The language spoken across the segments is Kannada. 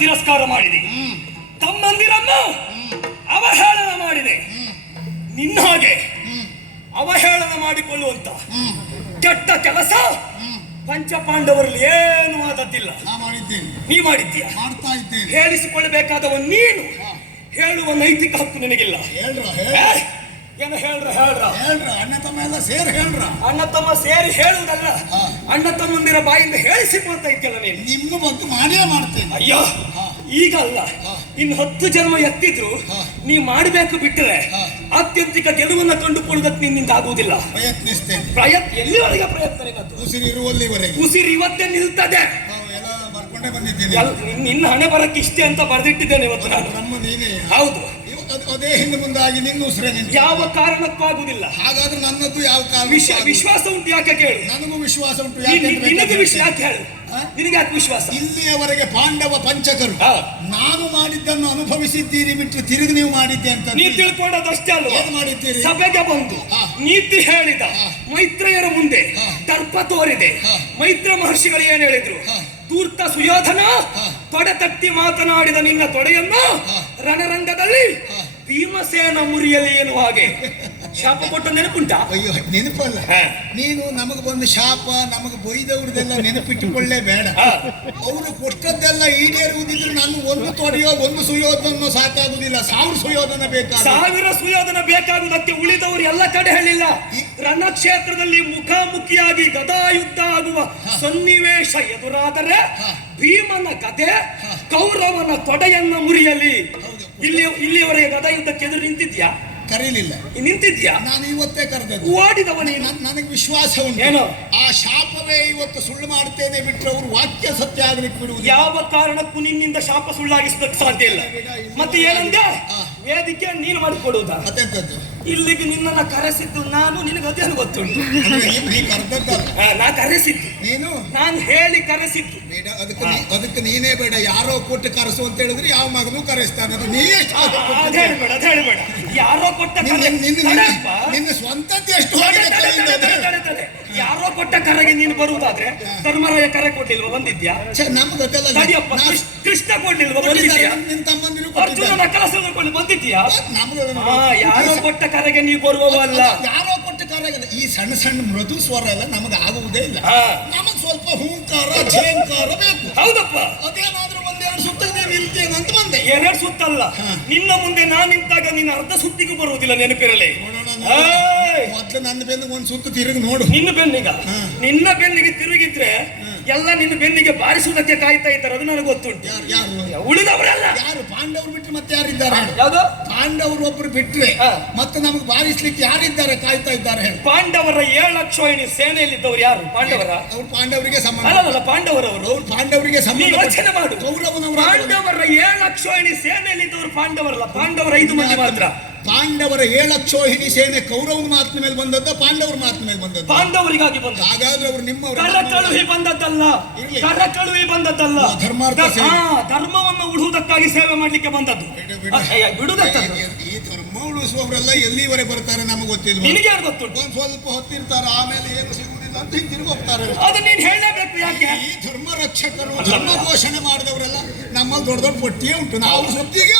ತಿರಸ್ಕಾರ ಮಾಡಿದೆ. ತಮ್ಮಂದಿರನ್ನು ಅವಹೇಳನ ಮಾಡಿದೆ. ನಿನ್ನ ಹಾಗೆ ಅವಹೇಳನ ಮಾಡಿಕೊಳ್ಳುವಂತ ಕೆಟ್ಟ ಕೆಲಸ ಪಂಚಪಾಂಡವರಲ್ಲಿ ಏನು ಆದದ್ದಿಲ್ಲ. ನಾ ಮಾಡಿದ್ದೀಯ? ಹೇಳಿಸಿಕೊಳ್ಳಬೇಕಾದವ ನೀನು. ಹೇಳುವ ನೈತಿಕ ಹಕ್ಕು ನಿನಗಿಲ್ಲ. ಏನು ಹೇಳ್ರ ಹೇಳ್ರ? ಹೇಳ್ರ ಅಣ್ಣ ತಮ್ಮ ಎಲ್ಲ ಸೇರಿ ಹೇಳ್ರ. ಅಣ್ಣ ತಮ್ಮ ಸೇರಿ ಹೇಳುವುದಲ್ಲ. ಅಣ್ಣ ತಮ್ಮಂದಿರ ಬಾಯಿಂದ ಹೇಳಿಸಿಕೊಳ್ತಾ ಇದ್ದಲ್ಲ ನೀನು. ನಿಮ್ಮ ಬಗ್ಗೆ ಮಾಡೇ ಮಾಡ್ತೇನೆ. ಅಯ್ಯೋ. ಈಗ ಅಲ್ಲ. ಇನ್ನು ಹತ್ತು ಜನ್ಮ ಎತ್ತಿದ್ರು. ನೀ ಮಾಡಬೇಕು ಬಿಟ್ಟರೆ ಅತ್ಯಂತಿಕ ಆತ್ಯಂತಿಕ ಗೆಲುವನ್ನ ಕಂಡುಕೊಳ್ಳುವುದಕ್ಕೆ ನಿನ್ನಿಂದ ಆಗುವುದಿಲ್ಲ. ಪ್ರಯತ್ನಿಸ್ತೇನೆ. ಪ್ರಯತ್ನ ಎಲ್ಲಿವರೆಗೆ ಪ್ರಯತ್ನ ಉಸಿರಿರುವಲ್ಲಿವರೆಗೆ ಉಸಿರು ಇವತ್ತೇ ನಿಲ್ತದೆ. ಬಂದಿದ್ದೇನೆ. ನಿನ್ನ ಹಣೆ ಬರಕ್ಕೆ ಇಷ್ಟೇ ಅಂತ ಬರೆದಿಟ್ಟಿದ್ದೇನೆ ಇವತ್ತು ನಾನು. ನಮ್ಮ ನೀನೇ. ಹೌದು. ಅದೇ ಹಿಂದೆ ಮುಂದಾಗಿ ನಿನ್ನ ಉಸಿರೇ ಯಾವ ಕಾರಣಕ್ಕೂ ಆಗುದಿಲ್ಲ. ಹಾಗಾದ್ರೆ ನನ್ನದು ಯಾವ ಕಾರಣ ವಿಶ್ವ ವಿಶ್ವಾಸ ಉಂಟು ಯಾಕೆ ಕೇಳು? ನನಗೂ ವಿಶ್ವಾಸ ಉಂಟು ನಿನಗೆ ಯಾಕೆ ಹೇಳು? ನಿನಗೆ ಯಾಕೆ ವಿಶ್ವಾಸ? ಇಲ್ಲಿಯವರೆಗೆ ಪಾಂಡವ ಪಂಚಕರು. ನಾನು ಮಾಡಿದ್ದನ್ನು ಅನುಭವಿಸಿದ್ದೀರಿ ಬಿಟ್ಟು ತಿರುಗಿ ನೀವು ಮಾಡಿದ್ದೆ ಅಂತ ನೀವು ತಿಳ್ಕೊಂಡದಷ್ಟೇ ಅಲ್ಲ ಏನು ಮಾಡಿದ್ದೀರಿ? ಸಭೆಗೆ ಬಂದು ನೀತಿ ಹೇಳಿದ ಮೈತ್ರಿಯರ ಮುಂದೆ ತರ್ಪ ದರ್ಪ ತೋರಿದೆ. ಮೈತ್ರ ಮಹರ್ಷಿಗಳು ಏನ್ ಹೇಳಿದ್ರು? ತೂರ್ತ ಸುಯೋಧನ ಹಾ. ತೊಡೆ ತಟ್ಟಿ ಮಾತನಾಡಿದ ನಿನ್ನ ತೊಡೆಯನ್ನು. ರಣರಂಗದಲ್ಲಿ. ಭೀಮಸೇನ ಮುರಿಯಲಿ ಎನ್ನುವ ಹಾಗೆ ಶಾಪ ಕೊಟ್ಟು ನೆನಪುಂಟಾ? ಅಯ್ಯೋ ನೆನಪಲ್ಲ. ನೀನು ನಮಗೆ ಬಂದ ಶಾಪ ನಮಗೆ ಬೊಯ್ದವ್ರದೆಲ್ಲ ನೆನಪಿಟ್ಟುಕೊಳ್ಳೇ ಬೇಡ. ಅವರು ಕೊಟ್ಟದ್ದೆಲ್ಲ ಈಡೇರುವುದಿದ್ರೆ ನಾನು ಒಂದು ತೊಡೆಯೋ ಒಂದು ಸುಯೋಧನ ಸಾಕಾಗುದಿಲ್ಲ ಸಾವಿರ ಸುಯೋಧನ ಬೇಕಾದ ಸಾವಿರ ಸುಯೋಧನ ಬೇಕಾಗುವುದಕ್ಕೆ ಉಳಿದವರು ಎಲ್ಲ ಕಡೆ ಹೇಳಿಲ್ಲ ರಣಕ್ಷೇತ್ರದಲ್ಲಿ ಮುಖಾಮುಖಿಯಾಗಿ ಗದಾಯುದ್ಧ ಆಗುವ ಸನ್ನಿವೇಶ ಎದುರಾದರೆ ಭೀಮನ ಕತೆ ಕೌರವನ ತೊಡೆಯನ್ನ ಮುರಿಯಲಿ. ಇಲ್ಲಿ ಇಲ್ಲಿಯವರೆಗೆ ಗದಾಯುದ್ಧಕ್ಕೆ ಎದುರು ನಿಂತಿದ್ಯಾ? ಕರೀಲಿಲ್ಲ. ನಿಂತಿದ್ಯಾ? ನಾನು ಇವತ್ತೇ ಕರೆದದ್ದು. ಓಡಿದವನೇ ನೀನು ನನಗೆ ವಿಶ್ವಾಸ ಉಂಟು. ಏನು? ಆ ಶಾಪವೇ ಇವತ್ತು ಸುಳ್ಳು ಮಾಡ್ತೇನೆ ಬಿಟ್ಟರೆ ಅವರು ವಾಕ್ಯ ಸತ್ಯ ಆಗಲಿಕ್ಕೆ ಬಿಡುವುದು ಯಾವ ಕಾರಣಕ್ಕೂ ನಿನ್ನಿಂದ ಶಾಪ ಸುಳ್ಳಾಗಿಸ್ಲಿಕ್ಕೆ ಸಾಧ್ಯ ಇಲ್ಲ. ಮತ್ತೆ ಏನಂದೆ ವೇದಿಕೆ ನೀನು ಮಾಡಿಕೊಡುವುದ? ಮತ್ತೆಂತದ್ದು? ಇಲ್ಲಿಗೆ ನಿನ್ನನ್ನ ಕರೆಸಿದ್ದು ನಾನು ನಿನಗೆ ಅದೇನು ಗೊತ್ತುಂಟು. ನೀ- ಆ, ಕರೆಸಿದ್ದು. ನೀನು? ನಾನು ಹೇಳಿ ಕರೆಸಿದ್ದು. ಬೇಡ ಅದಕ್ಕೆ ನೀ- ಅದಕ್ಕೆ ನೀನೇ ಬೇಡ. ಯಾರೋ ಕೊಟ್ಟು ಕರೆಸು ಅಂತ ಹೇಳಿದ್ರೆ ಯಾವ ಮಗನೂ ಕರೆಸ್ತಾನೆ. ಅದು ನೀ ಎಷ್ಟು ಆ, ಕೊಟ್ಟು ಅದ್ ಹೇಳ್ಬೇಡ ಅದ್ ಹೇಳ್ಬೇಡ. ಯಾರೋ ಕೊಟ್ಟ ನಿನ್ನ- ಕರೆ ನಿನ್ನ- ನಿನ್ನ- ತಡೆಯಪ್ಪ. ನಿನ್ನ ಸ್ವಂತದ್ದು ಎಷ್ಟು ಹೋಗಿದೆ ಕೈಯಿಂದ ಅದು? ಯಾರೋ ನೀನು ಬರುವುದಾದ್ರೆ ಧರ್ಮರಾಯ ಕರೆ ಕೊಟ್ಟಿಲ್ವ ಬಂದಿದ್ಯಾ? ಕೃಷ್ಣ- ಕೊಡ್ಲಿಲ್ವಾ ಬಂದಿದ್ಯಾ? ನಿನ್ನ ಅರ್ಜುನನ ಕಲಸ ಬಂದಿದ್ಯಾ? ಯಾರೋ ಕೊಟ್ಟ ಕರೆಗೆ ನೀವು ಬರುವವಲ್ಲ ಯಾರೋ ಕೊಟ್ಟ ಕರೆಗೆ ಈ ಸಣ್ಣ ಸಣ್ಣ ಮೃದು ಸ್ವರ ಎಲ್ಲ ನಮಗೆ ಆಗುವುದೇ ಇಲ್ಲ. ನಮಗ್ ಸ್ವಲ್ಪ ಹೂಂಕಾರ ಝೇಂಕಾರ ಬೇಕು. ಹೌದಪ್ಪ. ಅದೇನಾದ್ರೂ ಒಂದೆರಡು ಸುತ್ತ ನೀವು ಅಂತ ಬಂದೆ. ಎರಡು ಸುತ್ತಲ್ಲ. ನಿನ್ನ ಮುಂದೆ ನಾನು ನಿಂತಾಗ ನೀನು ಅರ್ಧ ಸುತ್ತಿಗೂ ಬರುವುದಿಲ್ಲ ನೆನಪಿರಲಿ! ಮೊದ್ಲು ನನ್ನ ಬೆನ್ನಿಗೆ ಒಂದು ಸುತ್ತು ತಿರುಗಿ ನೋಡು. ನಿನ್ನ ಬೆನ್ನಿಗ. ನಿನ್ನ ಬೆನ್ನಿಗೆ ತಿರುಗಿದ್ರೆ ಎಲ್ಲ ನಿನ್ನ ಬೆನ್ನಿಗೆ ಬಾರಿಸುವುದಕ್ಕೆ ಕಾಯ್ತಾ ಇದ್ದಾರೆ ಅದು ನನಗೆ ಗೊತ್ತುಂಟು. ಯಾರು ಯಾರು? ಉಳಿದವರಲ್ಲ. ಯಾರು? ಪಾಂಡವರು ಬಿಟ್ಟು ಮತ್ತೆ ಯಾರಿದ್ದಾರೆ? ಯಾವುದು? ಪಾಂಡವರು ಒಬ್ರು ಬಿಟ್ರೆ. ಮತ್ತೆ ನಮಗೆ ಬಾರಿಸ್ಲಿಕ್ಕೆ ಯಾರಿದ್ದಾರೆ ಕಾಯ್ತಾ ಇದ್ದಾರೆ ಪಾಂಡವರ ಏಳು ಲಕ್ಷೋಹಿಣಿ ಸೇನೆಯಲ್ಲಿದ್ದವರು ಯಾರು? ಪಾಂಡವರ? ಅವ್ರು ಪಾಂಡವರಿಗೆ ಸಂಬಂಧ. ಅಲ್ಲ ಪಾಂಡವರವರು. ಅವ್ರು ಪಾಂಡವರಿಗೆ ಸಂಬಂಧ ಯೋಚನೆ ಮಾಡು. ಕೌರವನವರು ಪಾಂಡವರ ಏಳಕ್ಷೋಹಿಣಿ ಸೇನೆಯಲ್ಲಿದ್ದವರು ಪಾಂಡವರಲ್ಲ. ಪಾಂಡವರ ಐದು ಮಂದಿ ಮಾತ್ರ. ಪಾಂಡವರ ಏಳಕ್ಷೋಹಿಣಿ ಸೇನೆ ಕೌರವನ ಮಾತಿನ ಮೇಲೆ ಬಂದದ್ದು ಪಾಂಡವರ ಮಾತಿನ ಮೇಲೆ ಬಂದದ್ದು? ಪಾಂಡವರಿಗಾಗಿ ಬಂದ. ಹಾಗಾದ್ರೆ ಅವರು ನಿಮ್ಮ ಕಳುಹಿ ಬಂದದ್ದಲ್ಲ. ಕರ ಕಳುಹಿ ಬಂದದ್ದಲ್ಲ. ಓ, ಧರ್ಮಾರ್ಥ ಧ- ಸೇವೆ. ಹಾ, ಧರ್ಮವನ್ನು ಉಳುವುದಕ್ಕಾಗಿ ಸೇವೆ ಮಾಡ್ಲಿಕ್ಕೆ ಬಂದದ್ದು. ಈ ಧರ್ಮ ಉಳಿಸುವವರೆಲ್ಲ ಎಲ್ಲಿವರೆ ಬರ್ತಾರೆ ನಮಗೆ ಗೊತ್ತಿಲ್ಲ ನಿಮಗೆ ಯಾರು ಗೊತ್ತುಂಟು ಸ್ವಲ್ಪ ಹೊತ್ತಿರ್ತಾರೆ ಆಮೇಲೆ ಏನು ಸಿಗುವುದಿಲ್ಲ ಅಂತ ಹಿಂದಿರುಗಿ ಹೋಗ್ತಾರೆ. ಅದು ನೀನು ಹೇಳಲೇಬೇಕು ಯಾಕೆ? ಈ ಧರ್ಮ ರಕ್ಷಕರು ಧರ್ಮ ಘೋಷಣೆ ಮಾಡಿದವರೆಲ್ಲ ನಮ್ಮಲ್ಲಿ ದೊಡ್ಡ ದೊಡ್ಡ ಪಟ್ಟಿಯೇ ಉಂಟು. ನಾವು ಆಗುದಿಲ್ಲ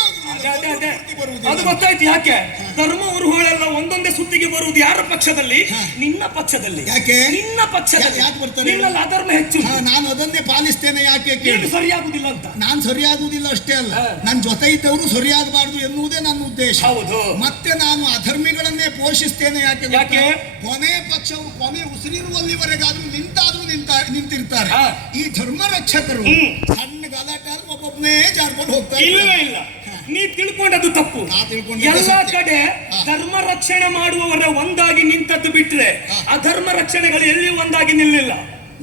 ಅದೇ ಗೊತ್ತಾಯ್ತು ಯಾಕೆ? ಧರ್ಮ ಉರುಹುಗಳೆಲ್ಲ ಒಂದೊಂದೇ ಸುತ್ತಿಗೆ ಬರುವುದು ಯಾರ ಪಕ್ಷದಲ್ಲಿ. ನಿನ್ನ ಪಕ್ಷದಲ್ಲಿ. ಯಾಕೆ? ನಿನ್ನ ಪಕ್ಷದಲ್ಲಿ. ಯಾಕೆ ಬರ್ತಾರೆ? ನಿನ್ನಲ್ಲಿ ಅಧರ್ಮ ಹೆಚ್ಚು ನಾನು ಅದನ್ನೇ ಪಾಲಿಸ್ತೇನೆ ಯಾಕೆ ಕೇಳಿ. ಸರಿಯಾಗುದಿಲ್ಲ ಅಂತ. ನಾನ್ ಸರಿಯಾಗುವುದಿಲ್ಲ ಅಷ್ಟೇ ಅಲ್ಲ. ನನ್ನ ನನ್ ಜೊತೆ ಇದ್ದವರು ಸರಿಯಾಗಬಾರದು ಎನ್ನುವುದೇ ನನ್ನ ಉದ್ದೇಶ. ಹೌದು. ಮತ್ತೆ ನಾನು ಅಧರ್ಮಿಗಳನ್ನೇ ಪೋಷಿಸ್ತೇನೆ ಯಾಕೆ ಯಾಕೆ? ಕೊನೆ ಪಕ್ಷವು ಕೊನೆ ಉಸಿರಿರುವಲ್ಲಿವರೆಗಾದ್ರೂ ನಿಂತಾದ್ರೂ ನಿಂತ ನಿಂತಿರ್ತಾರೆ. ಈ ಧರ್ಮ ರಕ್ಷಕರು. ಸಣ್ಣ ಗಲಾಟೆ ಆದ್ರೆ ಒಬ್ಬೊಬ್ಬನೇ ಜಾರ್ಕೊಂಡು ಹೋಗ್ತಾರೆ. ಇಲ್ಲ ಇಲ್ಲ. ನೀ ತಿಳ್ಕೊಂಡದ್ದು ತಪ್ಪು. ಎಲ್ಲಾ ತಿಳ್ಕೊಂಡದ್ದು ಎಲ್ಲ ಸತ್ಯ. ಕಡೆ ಧರ್ಮ ರಕ್ಷಣೆ ಮಾಡುವವರ ಒಂದಾಗಿ ನಿಂತದ್ದು ಬಿಟ್ರೆ. ಅಧರ್ಮ ರಕ್ಷಣೆಗಳು ಎಲ್ಲಿ ಒಂದಾಗಿ ನಿಲ್ಲಿಲ್ಲ?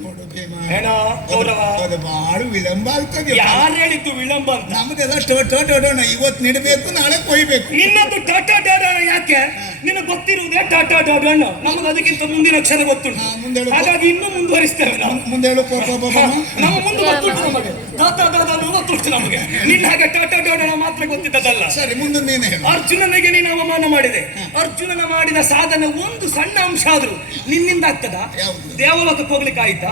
ನೋಡು ಭೀಮ. ಏನೋ ಗೌರವ. ಅದು ಬಹಳ ವಿಳಂಬ ಆಗ್ತದೆ ಯಾರು ಹೇಳಿದ್ದು ವಿಳಂಬ ಅಂತ? ನಮ್ದೆಲ್ಲ ಟೋಟ ಟೋಟೋಣ ಇವತ್ತು ನಿಡಬೇಕು ನಾಳೆ ಕೊಯ್ಬೇಕು. ನಿನ್ನದು ಟಾಟಾ ಡಾಡಾ ಯಾಕೆ? ನಿನಗೆ ಗೊತ್ತಿರುವುದೇ ಟಾಟಾ ಡಾಡಾಣ ನಮಗೆ ಅದಕ್ಕಿಂತ ಮುಂದಿನ ಅಕ್ಷರ ಗೊತ್ತುಂಟು. ಹಾ, ಮುಂದೆ ಹೇಳು. ಹಾಗಾಗಿ ಇನ್ನೂ ಮುಂದುವರಿಸ್ತೇವೆ ನಾವು. ಮುಂದೆ ನಮ್ಮ ಮುಂದೆ ಗೊತ್ತುಂಟು ನಮಗೆ. ಟಾಟಾ ಡಾಡಾ ಗೊತ್ತುಂಟು ನಮಗೆ. ನಿನ್ನ ಹಾಗೆ ಟಾಟಾ ಡಾಡಾ ಮಾತ್ರ ಗೊತ್ತಿದ್ದದಲ್ಲ ಸರಿ ಮುಂದೆ ನೀನೇ ಅರ್ಜುನನಿಗೆ ನೀನು ಅವಮಾನ ಮಾಡಿದೆ. ಅರ್ಜುನನ ಮಾಡಿದ ಸಾಧನೆ ಒಂದು ಸಣ್ಣ ಅಂಶ ಆದ್ರೂ ನಿನ್ನಿಂದ ಆಗ್ತದ? ದೇವಲೋಕಕ್ಕೆ ಹೋಗ್ಲಿಕ್ಕೆ ಆಯ್ತಾ?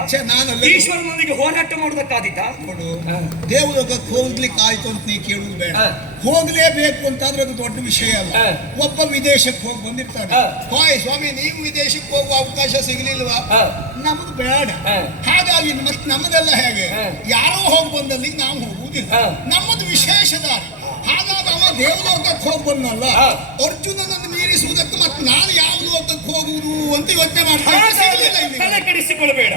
ಈಶ್ವರನೊಂದಿಗೆ ಹೋರಾಟ ಮಾಡೋದಕ್ಕಾದೀತಾ? ದೇವಲೋಕಕ್ಕೆ ಹೋಗ್ಲಿಕ್ಕೆ ಆಯ್ತು ಅಂತ ನೀ ಕೇಳುವುದು ಬೇಡ. ಹೋಗ್ಲೇಬೇಕು ಅಂತಾದ್ರೆ ಅದು ದೊಡ್ಡ ವಿಷಯ ಅಲ್ಲ. ಒಬ್ಬ ವಿದೇಶಕ್ಕೆ ಹೋಗಿ ಬಂದಿರ್ತಾನೆ ಬಂದಿರ್ತಾರೆ. ಹಾಯ್ ಸ್ವಾಮಿ ನೀವು ವಿದೇಶಕ್ಕೆ ಹೋಗುವ ಅವಕಾಶ ಸಿಗಲಿಲ್ವಾ? ನಮಗ್ ಬೇಡ. ಹಾಗಾಗಿ ಮತ್ತೆ ನಮ್ಮದೆಲ್ಲ ಹೇಗೆ. ಯಾರೋ ಹೋಗಿ ಬಂದಲ್ಲಿ ನಾವು ಹೋಗುವುದಿಲ್ಲ. ನಮ್ಮದು ವಿಶೇಷದ ದಾರಿ. ಹಾಗಾಗಿ ಅವ ದೇವಲೋಕಕ್ಕೆ ಹೋಗಿ ಬಂದಲ್ಲ. ಅರ್ಜುನನನ್ನು ಮೀರಿಸುವುದಕ್ಕೆ ಮತ್ತೆ ನಾನು ಯಾವ ಲೋಕಕ್ಕೆ ಹೋಗುವುದು ಅಂತ ಯೋಚನೆ ಮಾಡ್ತಾರೆ ಕೆಡಿಸಿಕೊಳ್ಬೇಡ ಕೆಡಿಸಿಕೊಳ್ಳಬೇಡ.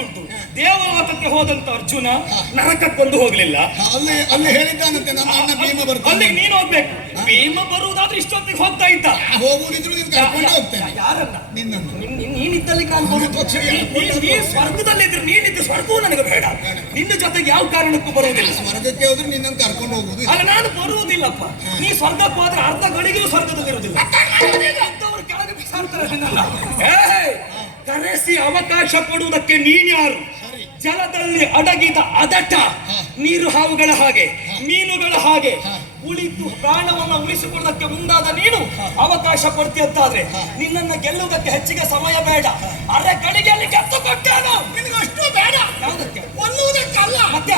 ಗೊತ್ತುಂಟು ದೇವಲೋಕಕ್ಕೆ ಹೋದಂತ ಅರ್ಜುನ ನರಕಕ್ಕೆ ಬಂದು ಹೋಗ್ಲಿಲ್ಲ. ಅಲ್ಲಿ ಅಲ್ಲಿ ಹೇಳಿದ್ದಾನಂತೆ ನಮ್ಮ ಅಣ್ಣ ಭೀಮ ಬರ್ತಾನೆ. ಅಲ್ಲಿ ನೀನು ಹೋಗ್ಬೇಕು. ಭೀಮ ಬರುವುದಾದ್ರೆ ಇಷ್ಟೊತ್ತಿಗೆ ಹೋಗ್ತಾ ಇದ್ದ. ಹೋಗುದಿದ್ರು ನೀನು ಕರ್ಕೊಂಡು ಹೋಗ್ತೇನೆ. ಯಾರನ್ನ? ನಿನ್ನನ್ನು. ನಿನ್- ನಿನ್- ನೀನಿದ್ದಲ್ಲಿ ನೀನಿದ್ದು ಸ್ವರ್ಗವೂ ನನಗೆ ಬೇಡ. ನಿನ್ನ ಜೊತೆಗೆ ಯಾವ ಕಾರಣಕ್ಕೂ ಬರುವುದಿಲ್ಲ. ಸ್ವರ್ಗಕ್ಕೆ ಹೋದ್ರೆ ನಿನ್ನನ್ನು ಕರ್ಕೊಂಡು ಹೋಗುದು ಅಲ್ಲ ನಾನು ಬರುವುದಿಲ್ಲಪ್ಪ. ನೀ ಸ್ವರ್ಗಕ್ಕೆ ಹೋದ್ರೆ ಅರ್ಧ ಗಳಿಗೆಯೂ ಸ್ವರ್ಗದಲ್ಲಿರುವುದಿಲ್ಲ. ಅಂತವ್ರು ಕೆಳಗೆ ಬಿಸಾಡ್ತಾರೆ ನಿನ್ನನ್ನ. ಕರೆಸಿ ಅವಕಾಶ ಕೊಡುವುದಕ್ಕೆ ನೀನ್ಯಾರು ಜಲದಲ್ಲಿ ಅಡಗಿದ ಅದಟ ನೀರು ಹಾವುಗಳ ಹಾಗೆ ಮೀನುಗಳ ಹಾಗೆ ಉಳಿದು ಪ್ರಾಣವನ್ನು ಉಳಿಸಿಕೊಳ್ಳೋದಕ್ಕೆ ಮುಂದಾದ ನೀನು ಅವಕಾಶ ಕೊಡ್ತಿ ಅಂತಾದ್ರೆ ನಿನ್ನನ್ನು ಗೆಲ್ಲುವುದಕ್ಕೆ ಹೆಚ್ಚಿಗೆ ಸಮಯ ಬೇಡ. ಅರೆ ಕಡೆಗೆ ಅಲ್ಲಿ ಕತ್ತು ಕೊಟ್ಟಾನು? ನಿನಗಷ್ಟು ಬೇಡ. ಯಾವುದಕ್ಕೆ? ಒಲ್ಲುವುದಕ್ಕಲ್ಲ. ಮತ್ತೆ?